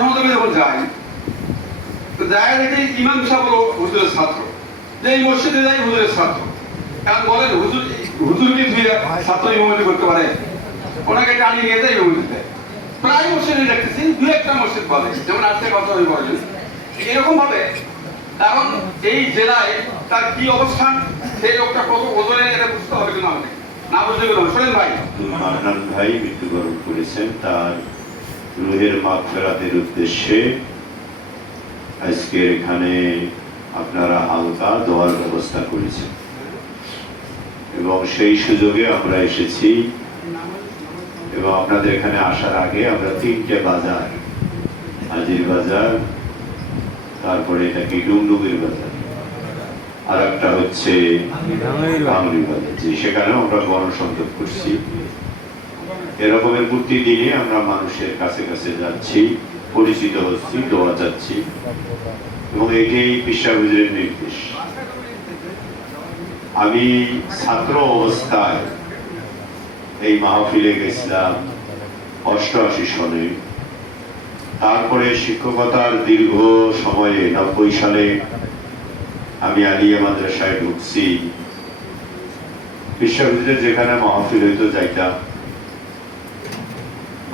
পড়াশোনা যখন যাই। তো জায়গা থেকে ইমাম সাহেব হলো হুজুরের ছাত্র। যে এই মসজিদে যাই হুজুরের ছাত্র। কারণ বলেন হুজুর হুজুর কি ছাত্র ইমামতি করতে পারে? ওনাকে টানি নিয়ে যায় ইমামতি দেয় প্রায় মসজিদে দেখতেছি, দু একটা মসজিদ বলে, যেমন আজকে কথা হয়ে বলেন এরকম ভাবে কারণ এই জেলায় তার কি অবস্থান, সেই লোকটা কত ওজনের এটা বুঝতে হবে কিন্তু আমাদের। না বুঝতে গেলাম শোনেন ভাই। মান্নান ভাই মৃত্যুবরণ করেছেন, তার রুহের মাগফেরাতের উদ্দেশ্যে আজকের এখানে আপনারা হালকা দোয়ার ব্যবস্থা করেছেন। এবং সেই সুযোগে আমরা এসেছি এবং আপনাদের এখানে আসার আগে আমরা তিনটে বাজার হাজির বাজার তারপরে এটাকে ডুমডুমির বাজার আর একটা হচ্ছে বাজার যে সেখানেও আমরা গণসংযোগ করছি। এরকমের প্রতিদিনে আমরা মানুষের কাছে কাছে যাচ্ছি, পরিচিত হচ্ছি, দোয়া যাচ্ছি এবং এটাই বিশ্বাবুজের নির্দেশ। আমি ছাত্র অবস্থায় এই মাহফিলে গেছিলাম অষ্টআশি সনে। তারপরে শিক্ষকতার দীর্ঘ সময়ে, নব্বই সালে আমি আলিয়া মাদ্রাসায় ঢুকছি। বিশ্ববিদ্যালয়ে যেখানে মাহফিল হইতো যাইতাম।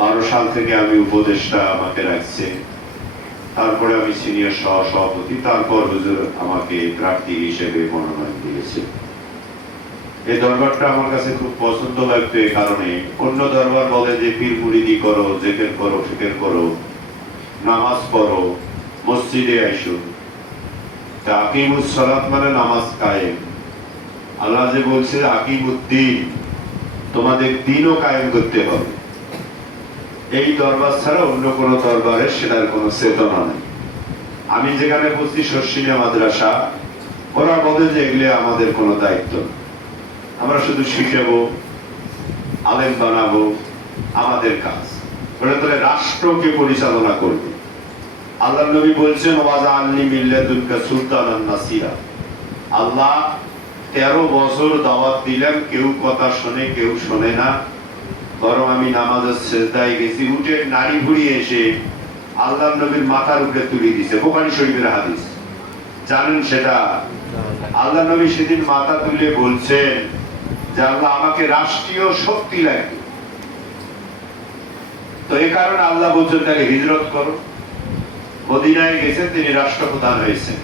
বারো সাল থেকে আমি উপদেষ্টা আমাকে রাখছে। তারপরে আমি সিনিয়র সহ সভাপতি তারপর হুজুর আমাকে প্রার্থী হিসেবে মনোনয়ন দিয়েছে। এই দরবারটা আমার কাছে খুব পছন্দ লাগতো এই কারণে অন্য দরবার বলে যে, পীর মুরিদি করো, জেকের করো, ফিকের করো, নামাজ পড়ো, মসজিদে আইসো। তা আকিমুস সালাত মানে নামাজ কায়েম। আল্লাহ যে বলছে আকিমুদ্দিন তোমাদের দিনও কায়েম করতে হবে। এই দরবার ছাড়া অন্য কোনো দরবারের সেটার কোনো চেতনা নেই। আমি যেখানে বলছি শর্ষিনা মাদ্রাসা, ওরা বলে যে এগুলি আমাদের কোনো দায়িত্ব আমরা শুধু শিখাবো, আলেম বানাবো, আমাদের কাজ। ওটা তাহলে রাষ্ট্রকে পরিচালনা করবে। আল্লাহ নবী বলছেন, ওয়াজা আল্লি মিল্লাতুনকা সুলতানান নাসিরা। আল্লাহ তেরো বছর দাওয়াত দিলেন, কেউ কথা শোনে, কেউ শোনে না। বরং আমি নামাজের শেষদায় গেছি, উঠে নারী ভুড়ি এসে আল্লাহ নবীর মাথার উপরে তুলে দিছে বোকারি শরীফের হাদিস। জানেন সেটা? আল্লাহ নবী সেদিন মাথা তুলে বলছেন যে আল্লাহ আমাকে রাষ্ট্রীয় শক্তি লাগবে। তো এই কারণে আল্লাহ বলছেন, তাকে হিজরত করো। মদিনায় গেছেন, তিনি রাষ্ট্রপ্রধান হয়েছেন।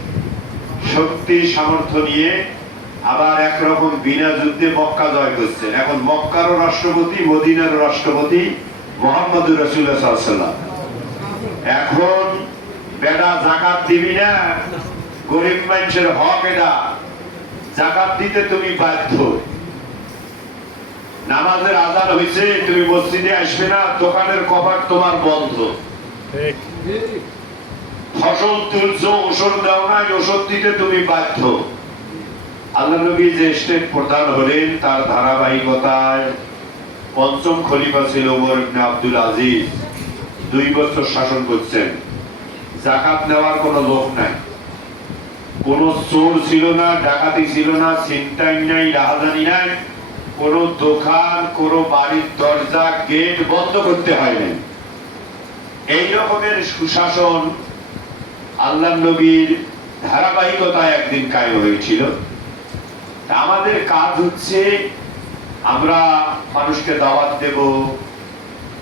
শক্তি, সামর্থ্য নিয়ে আবার একরকম বিনা যুদ্ধে মক্কা জয় করছেন। এখন মক্কারও রাষ্ট্রপতি মদিনারও রাষ্ট্রপতি মোহাম্মদ রসুল্লাহ সাল্লাম এখন বেটা জাকাত দিবি না? গরিব মানুষের হক এটা। জাকাত দিতে তুমি বাধ্য। নামাজের আজান হয়েছে তুমি মসজিদে আসবে না দোকানের কপাট তোমার বন্ধ। ফসল তুলছো ওষুধ দাও না ওষুধ দিতে তুমি বাধ্য। আল্লাহ নবী যে স্টেট প্রধান হলেন, তার ধারাবাহিকতায় পঞ্চম খলিফা ছিল ওমর ইবনে আব্দুল আজিজ। দুই বছর শাসন করছেন। জাকাত নেওয়ার কোনো লোক নাই। কোন চোর ছিল না, ডাকাতি ছিল না, ছিনতাই নাই, রাহাজানি নাই। কোন দোকান, কোন বাড়ির দরজা, গেট বন্ধ করতে হয়নি। এই রকমের সুশাসন আল্লাহ নবীর ধারাবাহিকতায় একদিন কায়েম হয়েছিল। আমাদের কাজ হচ্ছে আমরা মানুষকে দাওয়াত দেব,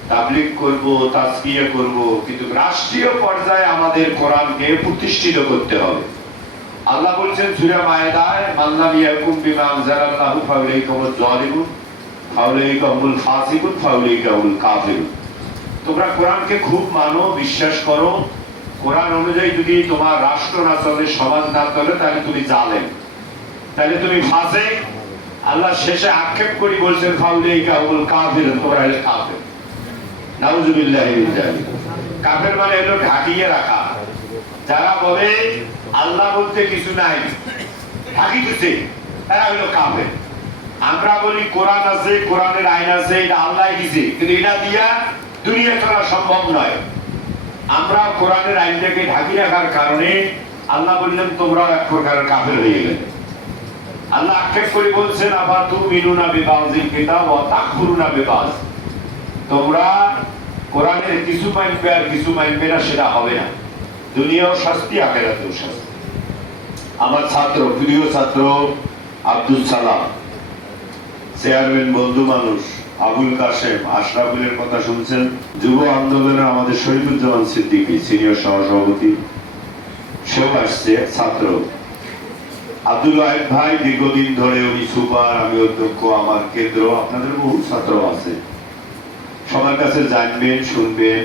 তাবলিগ করব তাসবিয়া করব, কিন্তু রাষ্ট্রীয় পর্যায়ে আমাদের কোরআনকে প্রতিষ্ঠিত করতে হবে। আল্লাহ বলছেন সূরা মায়েদায় মাল্লাম ইয়াকুম বিমা আনজালাল্লাহু ফাউলাইকা হুমুজ জালিমুন ফাউলাইকা হুমুল ফাসিকুন, ফাউলাইকা হুমুল কাফিরুন। তোমরা কোরআনকে খুব মানো, বিশ্বাস করো। কোরআন অনুযায়ী যদি তোমার রাষ্ট্র না চলে, সমাজ না চলে, তাহলে তুমি জালেম। তাহলে তুমি ফাসে আল্লাহ শেষে আক্ষেপ করি বলছেন তোমরা হলে কাফির। নাউজুবিল্লাহি কাফের মানে হলো ঢাকিয়ে রাখা। যারা বলে, আল্লাহ বলতে কিছু নাই তারা হলো কাফের। আমরা বলি, কোরআন আছে, কোরআনের আইন আছে, এটা আল্লাহ দিছে। কিন্তু এটা দিয়া দুনিয়া চলা সম্ভব নয়। আমরা কোরআনের আইনটাকে ঢাকি রাখার কারণে আল্লাহ বললেন, তোমরাও এক প্রকারের কাফের হয়ে গেলে। আল্লাহ আক্ষেপ করে বলছেন আবার তু মিনুনা বিবাজিল কিতাব ও তাকফুরুনা বিবাজ। তোমরা কোরআনের কিছু মানবে আর কিছু মানবে না, সেটা হবে না। দুনিয়াও শাস্তি, আখেরাতেও শাস্তি। আমার ছাত্র, প্রিয় ছাত্র আব্দুল সালাম, চেয়ারম্যান, বন্ধু মানুষ, আবুল কাশেম, আশরাফুলের কথা শুনছেন। যুব আন্দোলনের আমাদের শরীফুজ্জামান সিদ্দিকী, সিনিয়র সহসভাপতি। সেও আসছে, ছাত্র। আব্দুল ওয়াহিদ ভাই, দীর্ঘদিন ধরে উনি সুপার, আমি অধ্যক্ষ, আমার কেন্দ্র, আপনাদের বহু ছাত্র আছে। সবার কাছে জানবেন, শুনবেন।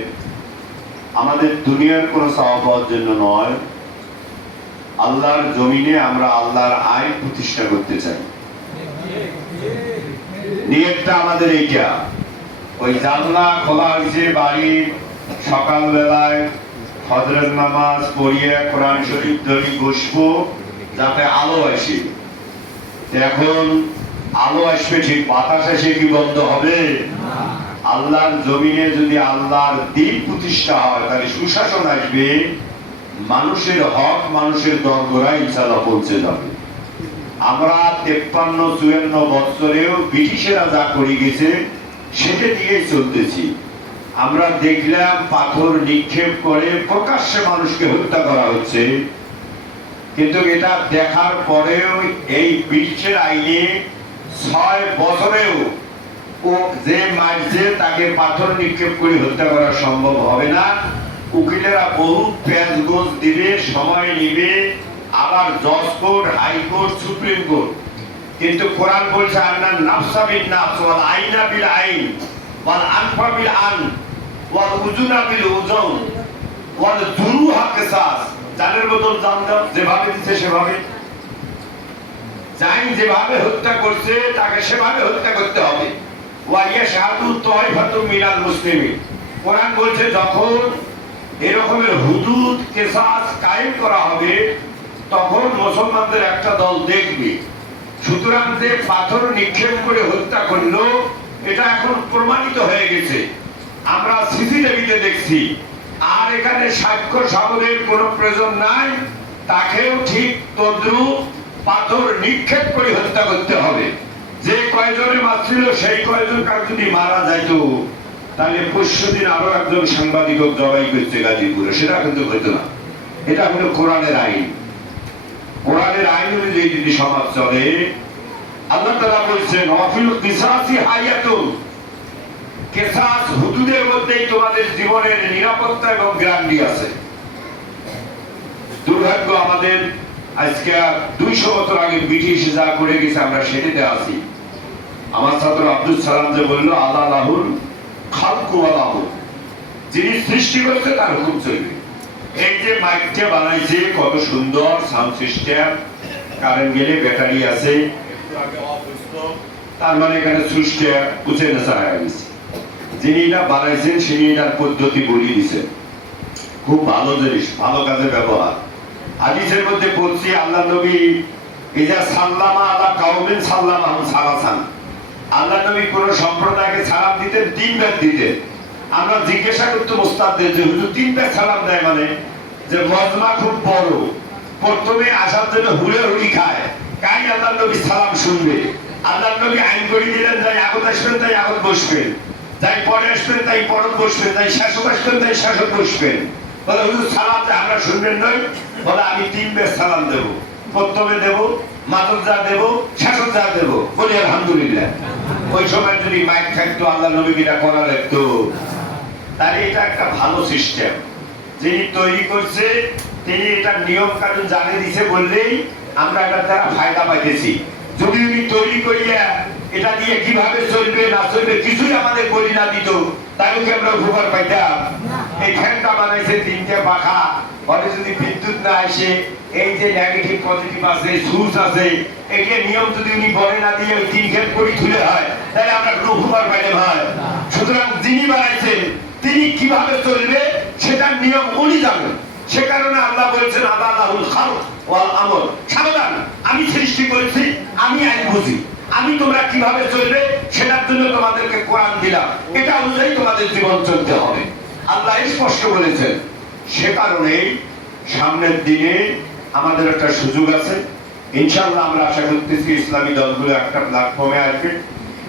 আমাদের দুনিয়ার কোনো চাওয়া জন্য নয়। আল্লাহর জমিনে আমরা আল্লাহর আইন প্রতিষ্ঠা করতে চাই। নিয়তটা আমাদের এইটা। ওই জানলা খোলা হয়েছে বাড়ির সকালবেলায়, হজরত নামাজ পড়িয়ে কোরআন শরীফ ধরি বসবো। যাতে আলো আসে। এখন আলো আসবে ঠিক, বাতাস এসে কি বন্ধ হবে? আল্লাহর জমিনে যদি আল্লাহর দিন প্রতিষ্ঠা হয়, তাহলে সুশাসন আসবে, মানুষের হক, মানুষের দরগোড়া ইনশাল্লাহ পৌঁছে যাবে। আমরা তেপ্পান্ন, চুয়ান্ন বছরেও ব্রিটিশেরা যা করে গেছে, সেটা দিয়ে চলতেছি। আমরা দেখলাম পাথর নিক্ষেপ করে প্রকাশ্যে মানুষকে হত্যা করা হচ্ছে। কিন্তু এটা দেখার পরেও এই ব্রিটিশের আইনে ছয় বছরেও ও যে মারছে তাকে পাথর নিক্ষেপ করে হত্যা করা সম্ভব হবে না, উকিলেরা বহু প্যাঁচ গোজ দিবে, সময় নিবে, আবার জজ কোর্ট হাইকোর্ট সুপ্রিম কোর্ট। কিন্তু কোরআন বলছে আন্নার নাফসা বিল নাফস ওয়াল আইনা বিল আইন, ওয়াল আনফা বিল আন, ওয়াল উজুনা বিল উজন, ওয়াল জুরুহা কিসাস। বদল জান দাও যেভাবে দিচ্ছে সেভাবে। জাইন যেভাবে হত্যা করছে, তাকে সেভাবে হত্যা করতে হবে। ওয়াইয়া শাহাদু তয়ফাতু মিনাল মুসলিমিন। কোরআন বলছে, যখন এরকমের হুদুদ, কেসাস কায়েম করা হবে, তখন মুসলমানদের একটা দল দেখবে। সুতরাং যে পাথর নিক্ষেপ করে হত্যা করল, এটা এখন প্রমাণিত হয়ে গেছে। আমরা সিসিটিভিতে দেখছি। আর এখানে সাক্ষ্য সাগরের কোনো প্রয়োজন নাই। তাকেও ঠিক তদ্রুপ পাথর নিক্ষেপ করে হত্যা করতে হবে। যে কয়জনে মারছিল সেই কয়জন কার যদি মারা যাইতো, তাহলে পরশু দিন আরও একজন সাংবাদিক জবাই করছে গাজীপুরে। সেটা কিন্তু হইতো না। এটা হলো কোরআনের আইন। কোরআনের আইন অনুযায়ী যদি সমাজ চলে, আল্লাহ তাআলা বলছেন অফিল কিসাসি হায়াতুন। কেসাস হুদুদের মধ্যেই তোমাদের জীবনের নিরাপত্তা এবং গ্যারান্টি আছে। দুর্ভাগ্য আমাদের আজকে দুইশো বছর আগে ব্রিটিশ যা করে গেছে আমরা সেটাতে আছি। আমার ছাত্র আব্দুল সালাম যে বলল, আল্লাহ লাহুল খালকু আলাহ যিনি সৃষ্টি করছে, তার হুকুম চলবে। এই যে মাইকটা বানাইছে, কত সুন্দর সাউন্ড সিস্টেম। কারেন্ট গেলে ব্যাটারি আছে। তার মানে এখানে সুইচটা উঁচে নেশা হয়ে গেছে। যিনি এটা বানাইছেন তিনি এটার পদ্ধতি বলি দিছেন। খুব ভালো জিনিস, ভালো কাজে ব্যবহার। হাদিসের মধ্যে পড়ছি, আল্লাহ নবী, ইজা সাল্লামা আলা কাউমিন সাল্লামা সালাসান। আল্লাহ নবী কোন সম্প্রদায়কে সালাম দিতেন, তিন ব্যাগ দিতেন। আমরা জিজ্ঞাসা করতে মোস্তাদদের যে হুজুর তিন ব্যাগ সালাম দেয় মানে? যে, মজমা খুব বড়। প্রথমে আসার জন্য হুড়ে হুড়ি খায়। কাই আল্লাহ নবী সালাম শুনবে? আল্লাহ নবী আইন করে দিলেন যাই আগত আসবেন, তাই আগত বসবেন। যাই পরে আসবেন, তাই পরত বসবেন, তাই শাসক আসবেন, তাই শাসক বসবেন। বলে, হুজুর, সালাম আমরা শুনবেন বলে, আমি তিন সালাম দেব। প্রথমে দেব যা দেব, শাসক যা দেব। বলি, আলহামদুলিল্লাহ। ওই সময় যদি মাইক থাকতো, আল্লাহ নবী কিনা করা লাগতো। তাহলে এটা একটা ভালো সিস্টেম। যিনি তৈরি করছে, তিনি এটা নিয়ম কানুন জানিয়ে দিছে বললেই আমরা এটার দ্বারা ফায়দা পাইতেছি। যদি উনি তৈরি করিয়া এটা দিয়ে কীভাবে চলবে, না চলবে, কিছুই আমাদের বলি না দিত। কি আমরা উপকার পাইতাম। এই ফ্যানটা বানাইছে তিনটে পাখা। যদি বিদ্যুৎ না আসে, এই যে নেগেটিভ পজিটিভ আছে আছে এগুলো নিয়ম যদি উনি বলে না দিয়ে ওই তিন তুলে হয়, তাহলে আমরা কোনো উপকার পাইলে সুতরাং যিনি বানাইছেন তিনি কীভাবে চলবে, সেটার নিয়ম উনি জানেন। সে কারণে আল্লাহ বলছেন আল্লাহ খালক ওয়াল আমল। সাবধান, আমি সৃষ্টি করেছি, আমি আইন বুঝি। আমি তোমরা কীভাবে চলবে সেটার জন্য তোমাদেরকে কোরআন দিলাম। এটা অনুযায়ী তোমাদের জীবন চলতে হবে। আল্লাহ স্পষ্ট বলেছেন, সে কারণেই সামনের দিনে আমাদের একটা সুযোগ আছে। ইনশাআল্লাহ আমরা আশা করতেছি ইসলামী দলগুলো একটা প্ল্যাটফর্মে আসবে।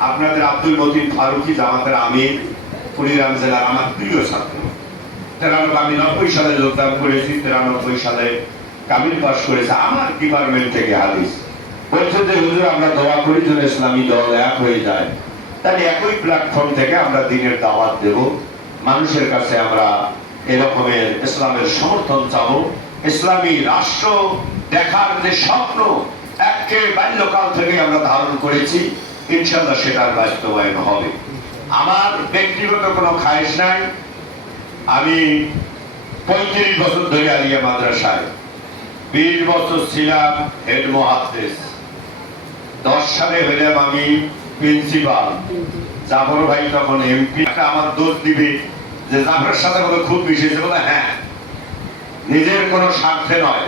আপনাদের আব্দুল মতিন ফারুকি, জামাতের আমির, কুড়িগ্রাম জেলার আমার প্রিয় ছাত্র। তেরানব্বই, আমি নব্বই সালে যোগদান করেছি, তেরানব্বই সালে কামিল পাশ করেছে। আমার ডিপার্টমেন্ট থেকে হাদিস। বলছে যে, হুজুর, আমরা দোয়া করি যেন ইসলামী দল এক হয়ে যায়। তাহলে একই প্ল্যাটফর্ম থেকে আমরা দিনের দাওয়াত দেব। মানুষের কাছে আমরা এরকমের ইসলামের সমর্থন চাবো। ইসলামী রাষ্ট্র দেখার যে স্বপ্ন একে বাল্যকাল থেকে আমরা ধারণ করেছি ইনশাল্লাহ সেটার বাস্তবায়ন হবে। আমার ব্যক্তিগত কোনো খায়েশ নাই। আমি পঁয়ত্রিশ বছর ধরে আলিয়া মাদ্রাসায়, বিশ বছর ছিলাম হেড মহাদ্দেশ। দশ সালে হইলাম আমি প্রিন্সিপাল। জাফর ভাই তখন এমপি। আমার দোষ দিবে যে জাফরের সাথে বলে খুব মিশেছে। বলে হ্যাঁ নিজের কোনো স্বার্থে নয়।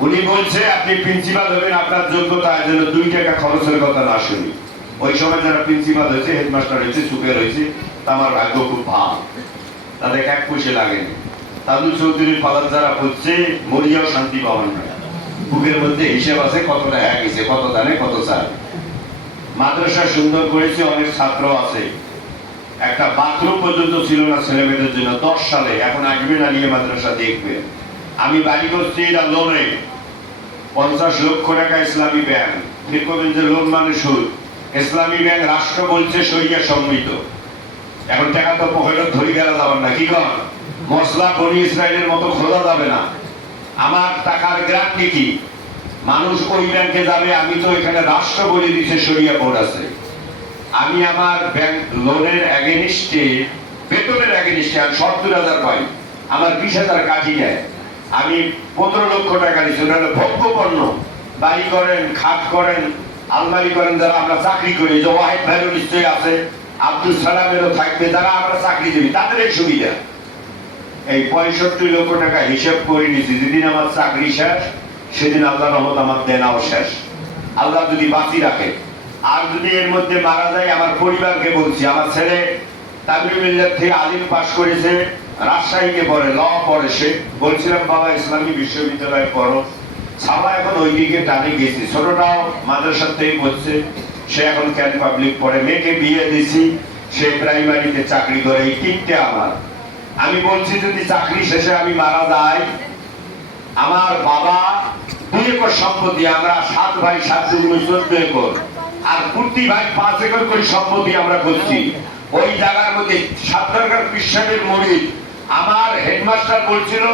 উনি বলছে, আপনি প্রিন্সিপাল হবেন, আপনার যোগ্যতা যেন দুই টাকা খরচের কথা না শুনি। ওই সময় যারা প্রিন্সিপাল হয়েছে, হেডমাস্টার হয়েছে, সুপের হয়েছে, তা আমার ভাগ্য খুব ভালো। তাদের এক পয়সা লাগেনি। তাদুল চৌধুরীর ফাদার যারা হচ্ছে মরিয়াও শান্তি পাবেন না বুকের মধ্যে হিসেব আছে কতটা হ্যাঁ গেছে কত জানে কত চায় মাদ্রাসা সুন্দর করেছে, অনেক ছাত্র আছে। একটা বাথরুম পর্যন্ত ছিল না ছেলে মেয়েদের জন্য, দশ সালে, এখন আসবেন আলিয়া মাদ্রাসা দেখবে। আমি বাড়ি করছি এটা লোনে পঞ্চাশ লক্ষ টাকা ইসলামী ব্যাংক। করবেন যে লোন মানে সুদ। ইসলামী ব্যাংক রাষ্ট্র বলছে সরিয়া সম্মিত এখন টাকা তো পকেটে ধরে গেলে যাবেন না, কি কর? মশলা বনি ইসরায়েলের মতো খোলা যাবে না। আমার টাকার গ্যারান্টি কি মানুষ ওই ব্যাংকে যাবে, আমি তো এখানে রাষ্ট্র বলে দিচ্ছে সরিয়া বোর্ড আছে। আমি আমার ব্যাংক লোনের অ্যাগেনিস্টে বেতনের অ্যাগেনিস্টে আমি সত্তর হাজার পাই। আমার বিশ হাজার কাটি নেয়। আমি পনেরো লক্ষ টাকা দিচ্ছি ওটা হলো ভোগ্যপণ্য বাড়ি করেন, খাট করেন, আলমারি করেন, যারা আমরা চাকরি করি যে ওয়াহেদ ভাইরও নিশ্চয়ই আছে, আব্দুল সালামেরও থাকবে, যারা আমরা চাকরি দিবি তাদের এই সুবিধা। এই পঁয়ষট্টি লক্ষ টাকা হিসেব করে নিয়েছি যেদিন আমার চাকরি শেষ, সেদিন আল্লাহ রহমত আমার দেনাও শেষ। আল্লাহ যদি বাঁচি রাখে, আর যদি এর মধ্যে মারা যায়, আমার পরিবারকে বলছি, আমার ছেলে তামিল থেকে আলিম পাশ করেছে, রাজশাহীতে পড়ে, ল পড়ে সে। বলছিলাম, বাবা, ইসলামী বিশ্ববিদ্যালয়ে পড়ো। ছাওয়া এখন ওই দিকে টানে গেছি। ছোটটাও মাদ্রাসার থেকে পড়ছে। সে এখন ক্যান পাবলিক পড়ে? মেয়েকে বিয়ে দিছি, সে প্রাইমারিতে চাকরি করে, এই তিনটে আমার। আমি বলছি, যদি চাকরি শেষে আমি মারা যাই, আমার বাবা দুই একর সম্পত্তি, আমরা সাত ভাই সাত চোদ্দ একর, আর প্রতি ভাই পাঁচ একর করে সম্পত্তি আমরা করছি ওই জায়গার মধ্যে সাতটার বিশ্বাসের মরিদ আমার হেডমাস্টার বলছিল,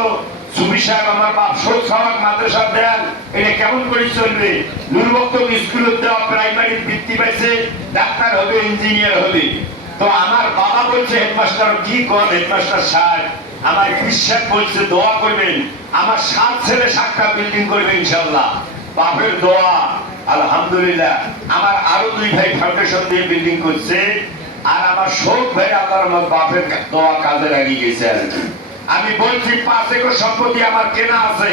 সুবি সাহেব, আমার বাপ শোক সাহাব মাদ্রাসা দেন, এটা কেমন করে চলবে? নুরবক্ত স্কুল দেওয়া প্রাইমারি বৃত্তি পাইছে, ডাক্তার হবে, ইঞ্জিনিয়ার হবে। তো আমার বাবা বলছে, হেডমাস্টার, কি কর? হেডমাস্টার সাহেব আমার বিশ্বাস বলছে, দোয়া করবেন। আমার সাত ছেলে সাতটা বিল্ডিং করবে ইনশাল্লাহ বাপের দোয়া। আলহামদুলিল্লাহ। আমার আরও দুই ভাই ফাউন্ডেশন দিয়ে বিল্ডিং করছে। আর আমার শোক ভাই আল্লাহর আমার বাপের দোয়া কাজে লাগিয়ে গেছে আর। আমি বলছি, পাঁচ একর সম্পত্তি আমার কেনা আছে।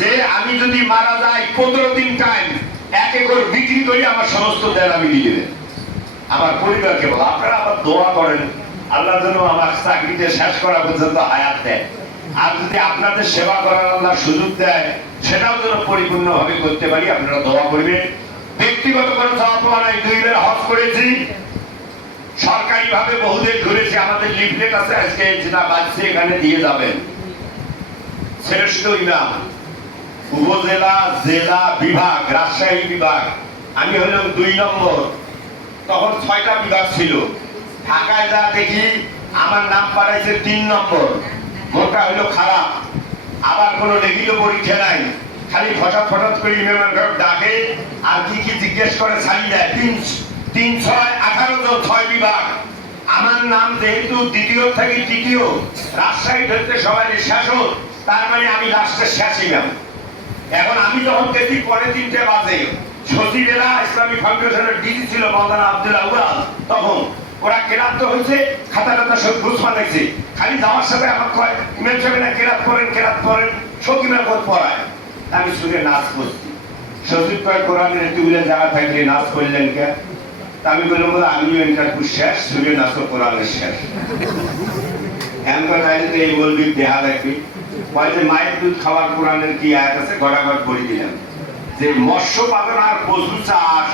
যে আমি যদি মারা যাই, পনেরো দিন টাইম এক একর বিক্রি করি আমার সমস্ত দেন আমি দিয়ে দেবেন আমার পরিবারকে বলো, আপনারা আবার দোয়া করেন। আল্লাহ যেন আমার চাকরিতে শেষ করা পর্যন্ত হায়াত দেয় আর যদি আপনাদের সেবা করার আল্লাহ সুযোগ দেয়, সেটাও যেন পরিপূর্ণভাবে করতে পারি, আপনারা দোয়া করবেন। ব্যক্তিগত হজ করেছি। বহুদের ঘুরেছি, আমাদের লিফলেট আছে, আজকে যেটা বাজছে এখানে দিয়ে যাবেন। শ্রেষ্ঠ ইমাম, উপজেলা, জেলা বিভাগ, রাজশাহী বিভাগ। আমি হলাম দুই নম্বর। তখন ছয়টা বিভাগ ছিল। ঢাকায় যা দেখি, আমার নাম পাঠাইছে তিন নম্বর। মনটা হইল খারাপ। আবার কোনো লিখিত পরীক্ষা নাই। খালি ফটাফট ফটাফট করে ইমামের ঘর ডাকে, আর কি কি জিজ্ঞেস করে ছাড়ি দেয়। তিন তিন, ছয়, আঠারো জন, ছয় বিভাগ। আমার নাম যেহেতু দ্বিতীয় থেকে তৃতীয়, রাজশাহী ধরতে সবাই শাসক তার মানে আমি শেষ ইমাম এখন আমি যখন দেখি পরে তিনটে বাজে। ইসলামী ফাউন্ডেশনের ডিজি ছিল তখন ওরা কেরাত তো হয়েছে খাতা সব খালি যাওয়ার সাথে আমার কয় সাহেব না কেরাত করেন কেরাত করেন পড়ায়। আমি শুনে নাচ করছি। কয়, কোরআনের জায়গা থাকলে নাচ করলেন কে? আমি বললাম, বলে আমিও ইন্টারভিউ শেষ নাচ, কোরআনের শেষ। এই বলবি, দেহা দেখবি। কয় যে মায়ের দুধ খাওয়ার কোরআনের কি আয়াত আছে? গড়াগড় করে দিলাম। যে মৎস্য পালন আর পশু চাষ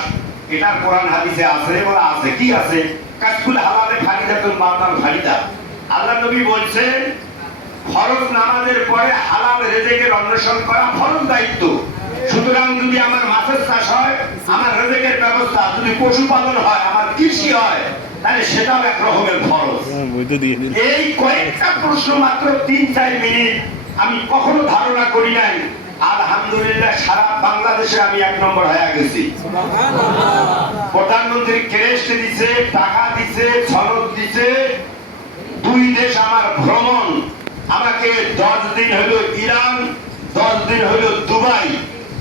এটার কোরআন হাদিসে আছে বলে আছে। কি আছে? কাসফুল হালালে ফারিদাতুল মাতাল ফারিদা। আল্লাহ নবী বলছেন ফরজ নামাজের পরে হালাল রেজেকের অন্বেষণ করা ফরজ দায়িত্ব। সুতরাং যদি আমার মাছের চাষ হয় আমার রেজেকের ব্যবস্থা যদি পশুপালন হয় আমার কৃষি হয় তাহলে সেটাও এক রকমের ফরজ। এই কয়েকটা প্রশ্ন মাত্র তিন চার মিনিট আমি কখনো ধারণা করি নাই। আলহামদুলিল্লাহ সারা বাংলাদেশে আমি এক নম্বর হয়ে গেছি। প্রধানমন্ত্রী ক্রেস্ট দিছে টাকা দিছে সনদ দিছে। দুই দেশ আমার ভ্রমণ। আমাকে দশ দিন হলো ইরান দশ দিন হলো দুবাই।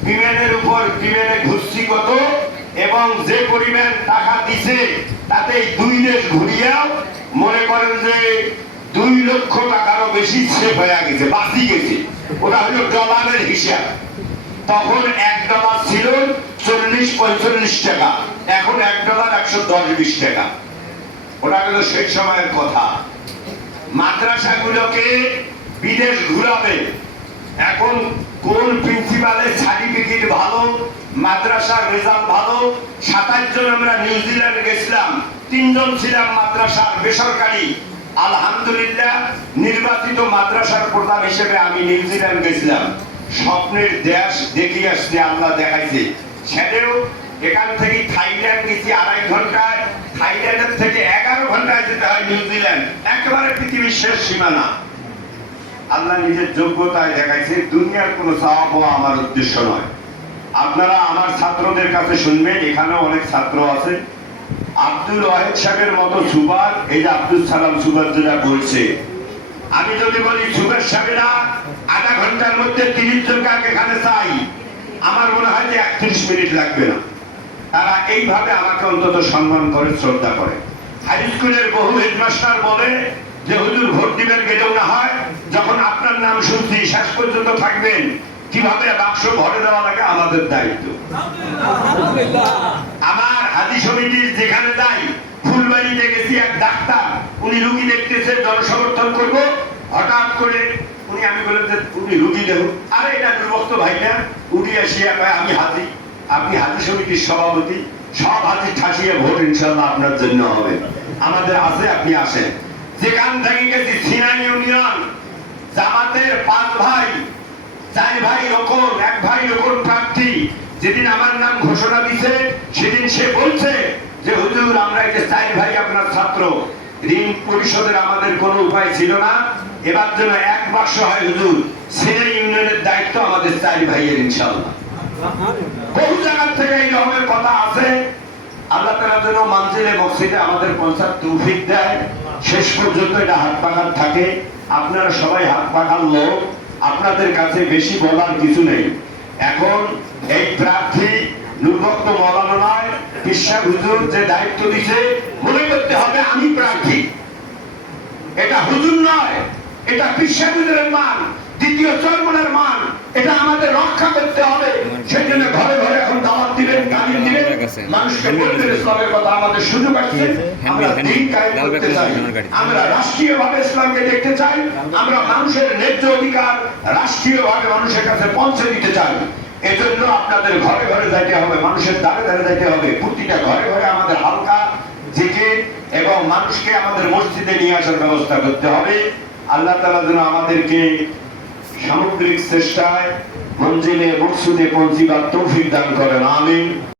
বিমানের উপর বিমানে ঘুরছি কত এবং যে পরিমাণ টাকা দিছে তাতে দুই দেশ ঘুরিয়াও মনে করেন যে দুই লক্ষ টাকারও বেশি সেভ হয়ে গেছে বাঁচি গেছে। ওটা হলো ডলারের হিসাব। তখন এক ডলার ছিল চল্লিশ পঁয়তাল্লিশ টাকা, এখন এক ডলার একশো দশ বিশ টাকা। ওটা গেল সেই সময়ের কথা। মাদ্রাসাগুলোকে বিদেশ ঘুরাবে। এখন কোন প্রিন্সিপালের সার্টিফিকেট ভালো, মাদ্রাসার রেজাল্ট ভালো? সাতাশ জন আমরা নিউজিল্যান্ড গেছিলাম, তিনজন ছিলাম মাদ্রাসার বেসরকারি। আলহামদুলিল্লাহ, নির্বাচিত মাদ্রাসার প্রধান হিসেবে আমি নিউজিল্যান্ড গেছিলাম। স্বপ্নের দেশ দেখি আসছে আল্লাহ দেখাইছে। সেটাও এখান থেকে থাইল্যান্ড গেছি আড়াই ঘন্টায়। থাইল্যান্ডের থেকে এগারো ঘন্টায় যেতে হয় নিউজিল্যান্ড একেবারে পৃথিবীর শেষ সীমানা। আল্লাহ নিজের যোগ্যতায় দেখাইছে, দুনিয়ার কোনো চাওয়া আমার উদ্দেশ্য নয়। আপনারা আমার ছাত্রদের কাছে শুনবেন এখানে অনেক ছাত্র আছে। আব্দুল ওয়াহেদ সাহেবের মতো সুপার এই যে আব্দুল সালাম সুপার যেটা বলছে। আমি যদি বলি সুপার সাহেবেরা আধা ঘণ্টার মধ্যে তিরিশ জন কাকে এখানে চাই? আমার মনে হয় যে একত্রিশ মিনিট লাগবে না। তারা এইভাবে আমাকে অন্তত সম্মান করে শ্রদ্ধা করে। হাই স্কুলের বহু হেডমাস্টার বলে যে হুজুর ভোট দিবেন গেলেও না হয়। যখন আপনার নাম শুনছি শেষ পর্যন্ত থাকবেন। কীভাবে বাক্স ভরে দেওয়া লাগে আমাদের দায়িত্ব। আমার হাজি সমিতির যেখানে যাই, ফুলবাড়িতে গেছি এক ডাক্তার। উনি রুগী দেখতেছে, জনসমর্থন করব। হঠাৎ করে উনি আমি বললাম যে উনি রুগী দেহ আরে, এটা দুর্বক্ত ভাই উনি আসিয়া কয়, আমি হাজি। আপনি হাজি সমিতির সভাপতি। সব হাজি ঠাসিয়ে ভোট ইনশাল্লাহ আপনার জন্য হবে। আমাদের আছে, আপনি আসেন। যেখান থেকে গেছি, সিনাই ইউনিয়ন। জামাতের পাঁচ ভাই, চার ভাই রকম, এক ভাই রকম প্রার্থী। যেদিন আমার নাম ঘোষণা দিছে, সেদিন সে বলছে যে, হুজুর, আমরা এই যে ভাই আপনার ছাত্র, ঋণ পরিশোধের আমাদের কোনো উপায় ছিল না। এবার যেন এক বাক্স হয়, হুজুর সিনিয়র ইউনিয়নের দায়িত্ব আমাদের চার ভাইয়ের ইনশাল্লাহ বহু জায়গা থেকে এই রকমের কথা আছে। আল্লাহ তালা যেন মানজিলে মসজিদে আমাদের পঞ্চায়েত তৌফিক দেয়। শেষ পর্যন্ত এটা হাত পাখার থাকে। আপনারা সবাই হাত পাখার লোক। আপনাদের কাছে বেশি বলার কিছু নেই। এখন এই প্রার্থী নুরভক্ত মৌলানো নয় বিশ্বাস হুজুর যে দায়িত্ব দিছে মনে করতে হবে আমি প্রার্থী। এটা হুজুর নয় এটা বিশ্বাসের মান দ্বিতীয় চর্মনের মান এটা আমাদের রক্ষা করতে হবে। সেই জন্য ঘরে ঘরে এখন দাওয়াত দিবেন গালি দিবেন মানুষকে বলতে ইসলামের কথা আমাদের সুযোগ আসছে। আমরা দিন কায়েম করতে চাই। আমরা রাষ্ট্রীয়ভাবে ইসলামকে দেখতে চাই। আমরা মানুষের ন্যায্য অধিকার রাষ্ট্রীয় ভাবে মানুষের কাছে পৌঁছে দিতে চাই। এজন্য আপনাদের ঘরে ঘরে যাইতে হবে, মানুষের দ্বারে দ্বারে যাইতে হবে। প্রতিটা ঘরে ঘরে আমাদের হালকা জিকির এবং মানুষকে আমাদের মসজিদে নিয়ে আসার ব্যবস্থা করতে হবে। আল্লাহ তালা যেন আমাদেরকে সামগ্রিক চেষ্টায় মঞ্জিলে, মকসুদে পৌঁছিবার তৌফিক দান করেন, আমিন।